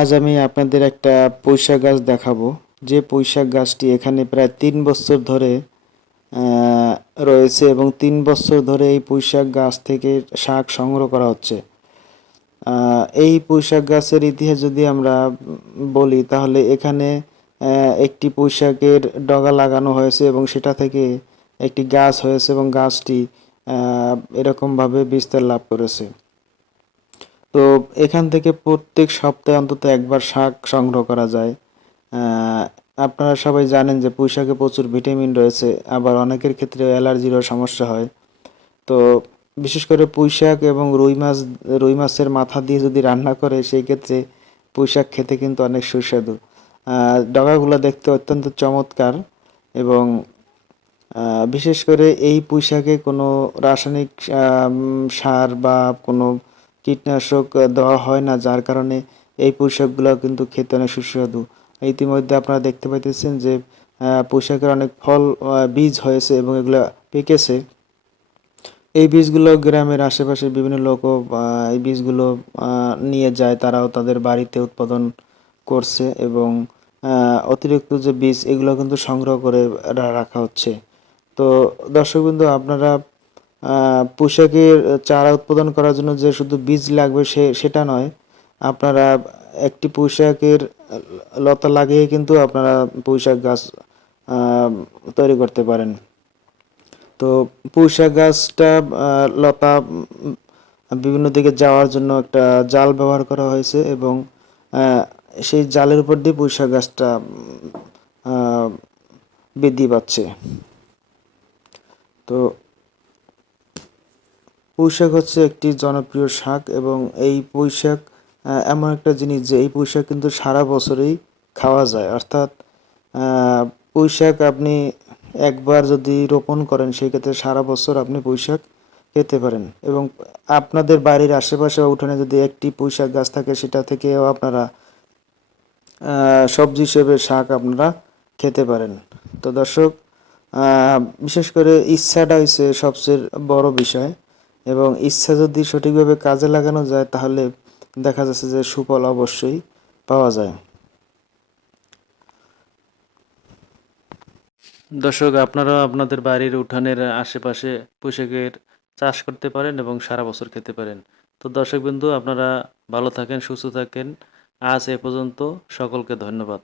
আজ আমি আপনাদের একটা পুঁইশাক গাছ দেখাবো, যে পুঁইশাক গাছটি এখানে প্রায় 3 বছর ধরে রয়েছে এবং 3 বছর ধরে এই পুঁইশাক গাছ থেকে শাক সংগ্রহ করা হচ্ছে। এই পুঁইশাক গাছের ইতিহাস যদি আমরা বলি তাহলে এখানে একটি পুঁইশাকের ডগা লাগানো হয়েছে এবং সেটা থেকে একটি গাছ হয়েছে এবং গাছটি এরকমভাবে বিস্তার লাভ করেছে। তো এখান থেকে প্রত্যেক সপ্তাহে অন্তত একবার শাক সংগ্রহ করা যায়। আহ, আপনারা সবাই জানেন যে পুঁইশাকে প্রচুর ভিটামিন রয়েছে, আবার অনেকের ক্ষেত্রে অ্যালার্জিরও সমস্যা হয়। তো বিশেষ করে পুঁইশাক এবং রুই মাছের মাথা দিয়ে যদি রান্না করে সেই ক্ষেত্রে পুঁইশাক খেতে কিন্তু অনেক সুস্বাদু। ডগাগুলো দেখতে অত্যন্ত চমৎকার এবং বিশেষ করে এই পুঁইশাকে কোনো রাসায়নিক সার বা কোনো কীটনাশক দেওয়া হয় না, যার কারণে এই পুঁইশাকগুলো কিন্তু খেতে অনেক সুস্বাদু। ইতিমধ্যে আপনারা দেখতে পাইতেছেন যে পুঁইশাকের অনেক ফল বীজ হয়েছে এবং এগুলো পেকেছে। এই বীজগুলো গ্রামের আশেপাশে বিভিন্ন লোকও এই বীজগুলো নিয়ে যায়, তারাও তাদের বাড়িতে উৎপাদন করছে এবং অতিরিক্ত যে বীজ এগুলো কিন্তু সংগ্রহ করে রাখা হচ্ছে। তো দর্শকবৃন্দ, আপনারা পুঁইশাকের চারা উৎপাদন করার জন্য যে শুধু বীজ লাগবে সেটা নয়, আপনারা একটি পুঁইশাকের লতা লাগিয়ে কিন্তু আপনারা পুঁইশাক গাছ আহ, তৈরি করতে পারেন। তো পুঁইশাক গাছটা লতা বিভিন্ন দিকে যাওয়ার জন্য একটা জাল ব্যবহার করা হয়েছে এবং আহ, সেই জালের উপর দিয়ে পুঁইশাক গাছটা আহ, বৃদ্ধি পাচ্ছে। তো পুঁইশাক হচ্ছে একটি জনপ্রিয় শাক এবং এই পুঁইশাক এমন একটা জিনিস যে এই পুঁইশাক কিন্তু সারা বছরই খাওয়া যায়। অর্থাৎ পুঁইশাক আপনি একবার যদি রোপণ করেন সেই ক্ষেত্রে সারা বছর আপনি পুঁইশাক খেতে পারেন এবং আপনাদের বাড়ির আশেপাশে বা উঠানে যদি একটি পুঁইশাক গাছ থাকে সেটা থেকেও আপনারা সবজি হিসেবে শাক আপনারা খেতে পারেন। তো দর্শক, বিশেষ করে ইচ্ছাটা হচ্ছে সবচেয়ে বড় বিষয় এবং ইচ্ছা যদি সঠিকভাবে কাজে লাগানো যায় তাহলে দেখা যাচ্ছে যে সুফল অবশ্যই পাওয়া যায়। দর্শক, আপনারা আপনাদের বাড়ির উঠানের আশেপাশে পুঁইশাকের চাষ করতে পারেন এবং সারা বছর খেতে পারেন। তো দর্শকবৃন্দ, আপনারা ভালো থাকেন, সুস্থ থাকেন। আজ এ পর্যন্ত। সকলকে ধন্যবাদ।